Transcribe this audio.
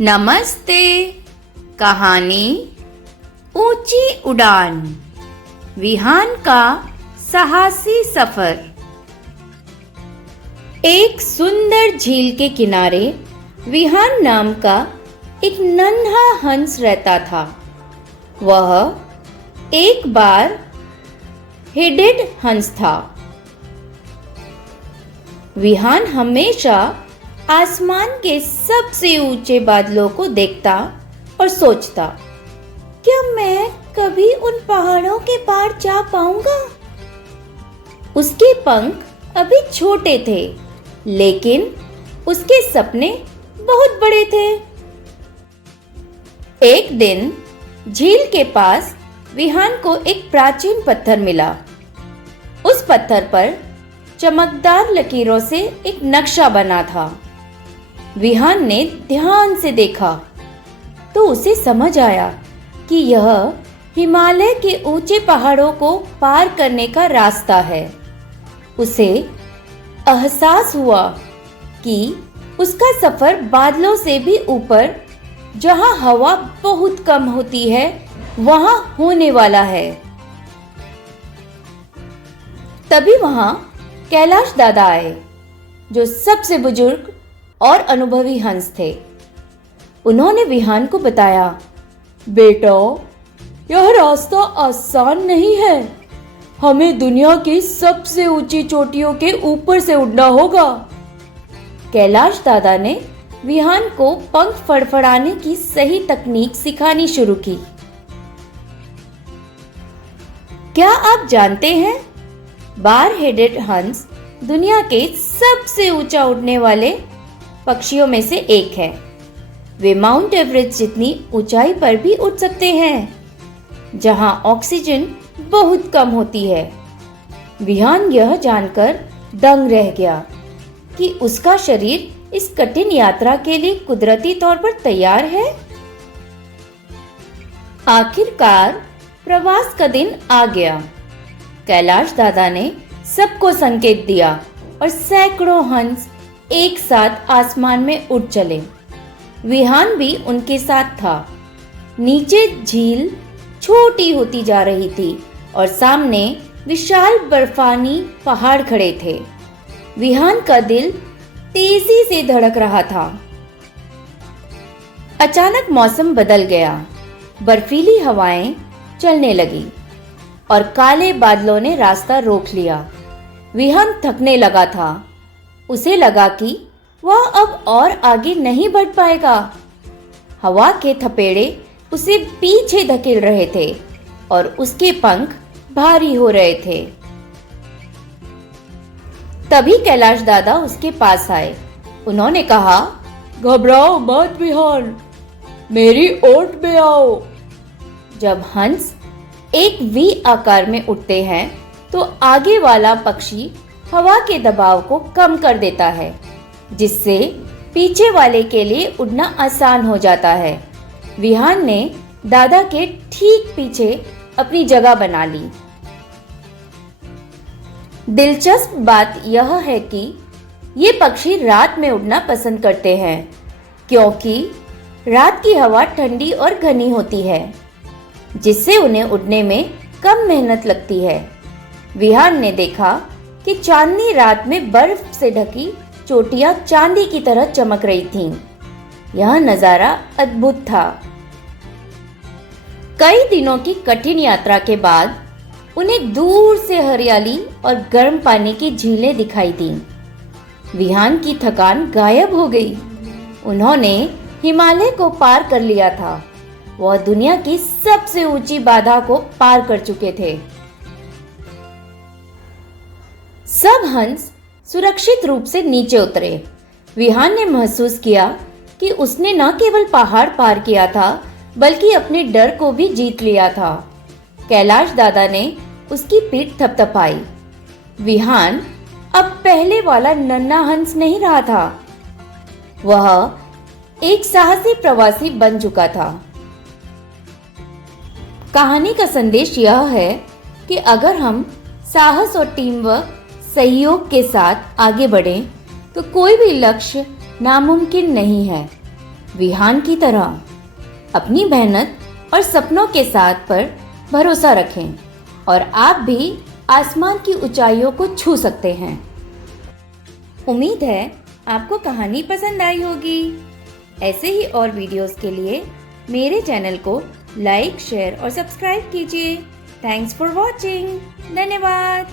नमस्ते। कहानी ऊंची उड़ान, विहान का साहसी सफर। एक सुंदर झील के किनारे विहान नाम का एक नन्हा हंस रहता था। वह एक बार हेडेड हंस था। विहान हमेशा आसमान के सबसे ऊंचे बादलों को देखता और सोचता, क्या मैं कभी उन पहाड़ों के पार जा पाऊंगा? उसके पंख अभी छोटे थे, लेकिन उसके सपने बहुत बड़े थे। एक दिन झील के पास विहान को एक प्राचीन पत्थर मिला। उस पत्थर पर चमकदार लकीरों से एक नक्शा बना था। विहान ने ध्यान से देखा तो उसे समझ आया कि यह हिमालय के ऊंचे पहाड़ों को पार करने का रास्ता है। उसे एहसास हुआ कि उसका सफर बादलों से भी ऊपर, जहां हवा बहुत कम होती है, वहां होने वाला है। तभी वहां कैलाश दादा आए, जो सबसे बुजुर्ग और अनुभवी हंस थे। उन्होंने विहान को बताया, बेटा, यह रास्ता आसान नहीं है। हमें दुनिया की सबसे ऊंची चोटियों के ऊपर से उड़ना होगा। कैलाश दादा ने विहान को पंख फड़फड़ाने की सही तकनीक सिखानी शुरू की। क्या आप जानते हैं, बार हेडेड हंस दुनिया के सबसे ऊंचा उड़ने वाले पक्षियों में से एक है। वे माउंट एवरेस्ट जितनी ऊंचाई पर भी उड़ सकते हैं, जहां ऑक्सीजन बहुत कम होती है। विहान यह जानकर दंग रह गया कि उसका शरीर इस कठिन यात्रा के लिए कुदरती तौर पर तैयार है। आखिरकार प्रवास का दिन आ गया। कैलाश दादा ने सबको संकेत दिया और सैकड़ों हंस एक साथ आसमान में उड़ चले। विहान भी उनके साथ था। नीचे झील छोटी होती जा रही थी और सामने विशाल बर्फानी पहाड़ खड़े थे। विहान का दिल तेजी से धड़क रहा था। अचानक मौसम बदल गया। बर्फीली हवाएं चलने लगी और काले बादलों ने रास्ता रोक लिया। विहान थकने लगा था। उसे लगा कि वह अब और आगे नहीं बढ़ पाएगा। हवा के थपेड़े उसे पीछे धकेल रहे थे और उसके पंख भारी हो रहे थे। तभी कैलाश दादा उसके पास आए। उन्होंने कहा, घबराओ मत विहान, मेरी ओट में आओ। जब हंस एक वी आकार में उड़ते हैं तो आगे वाला पक्षी हवा के दबाव को कम कर देता है, जिससे पीछे वाले के लिए उड़ना आसान हो जाता है। विहान ने दादा के ठीक पीछे अपनी जगह बना ली। दिलचस्प बात यह है कि ये पक्षी रात में उड़ना पसंद करते हैं, क्योंकि रात की हवा ठंडी और घनी होती है, जिससे उन्हें उड़ने में कम मेहनत लगती है। विहान ने देखा कि चांदनी रात में बर्फ से ढकी चोटियां चांदी की तरह चमक रही थीं। यह नजारा अद्भुत था। कई दिनों की कठिन यात्रा के बाद उन्हें दूर से हरियाली और गर्म पानी की झीलें दिखाई दीं। विहान की थकान गायब हो गई। उन्होंने हिमालय को पार कर लिया था। वह दुनिया की सबसे ऊंची बाधा को पार कर चुके थे। सब हंस सुरक्षित रूप से नीचे उतरे। विहान ने महसूस किया कि उसने न केवल पहाड़ पार किया था, बल्कि अपने डर को भी जीत लिया था। कैलाश दादा ने उसकी पीठ थपथपाई। विहान अब पहले वाला नन्हा हंस नहीं रहा था। वह एक साहसी प्रवासी बन चुका था। कहानी का संदेश यह है कि अगर हम साहस और टीम वर्क, सहयोग के साथ आगे बढ़ें तो कोई भी लक्ष्य नामुमकिन नहीं है। विहान की तरह अपनी मेहनत और सपनों के साथ पर भरोसा रखें और आप भी आसमान की ऊंचाइयों को छू सकते हैं। उम्मीद है आपको कहानी पसंद आई होगी। ऐसे ही और वीडियोस के लिए मेरे चैनल को लाइक, शेयर और सब्सक्राइब कीजिए। Thanks for watching. धन्यवाद।